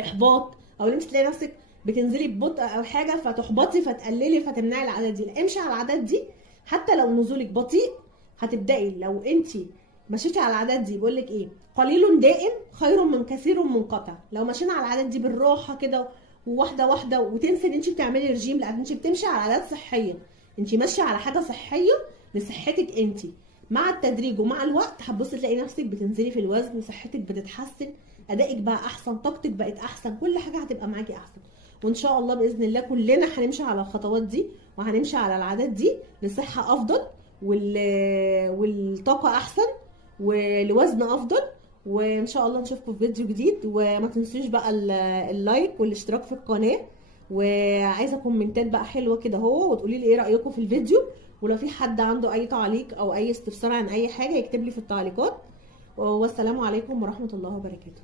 احباط، او انت تلاقي نفسك بتنزلي ببطء او حاجه فتحبطي فتقللي فتمنعي العادات دي. لا، امشي على العادات دي حتى لو نزولك بطيء. هتبداي لو انت مشيتي على العادات دي، بقول لك ايه، قليل دائم خير من كثير منقطع. لو مشينا على العادات دي بالراحه كده وواحده واحده، وتنسي ان انت بتعملي رجيم، لا انت بتمشي على عادات صحيه، انت ماشيه على حاجه صحيه لصحتك انت. مع التدريج ومع الوقت هتبصي تلاقي نفسك بتنزلي في الوزن، صحتك بتتحسن، ادائك بقى احسن، طاقتك بقت احسن، كل حاجه هتبقى معاكي احسن. وان شاء الله باذن الله كلنا هنمشي على الخطوات دي، وهنمشي على العادات دي لصحه افضل، والطاقه احسن، ولوزن افضل. وان شاء الله نشوفكم في فيديو جديد. وما تنسوش بقى اللايك والاشتراك في القناه. وعايزه كومنتات بقى حلوه كده اهو، وتقولي لي ايه رايكم في الفيديو. ولو في حد عنده اي تعليق او اي استفسار عن اي حاجه يكتب لي في التعليقات. والسلام عليكم ورحمه الله وبركاته.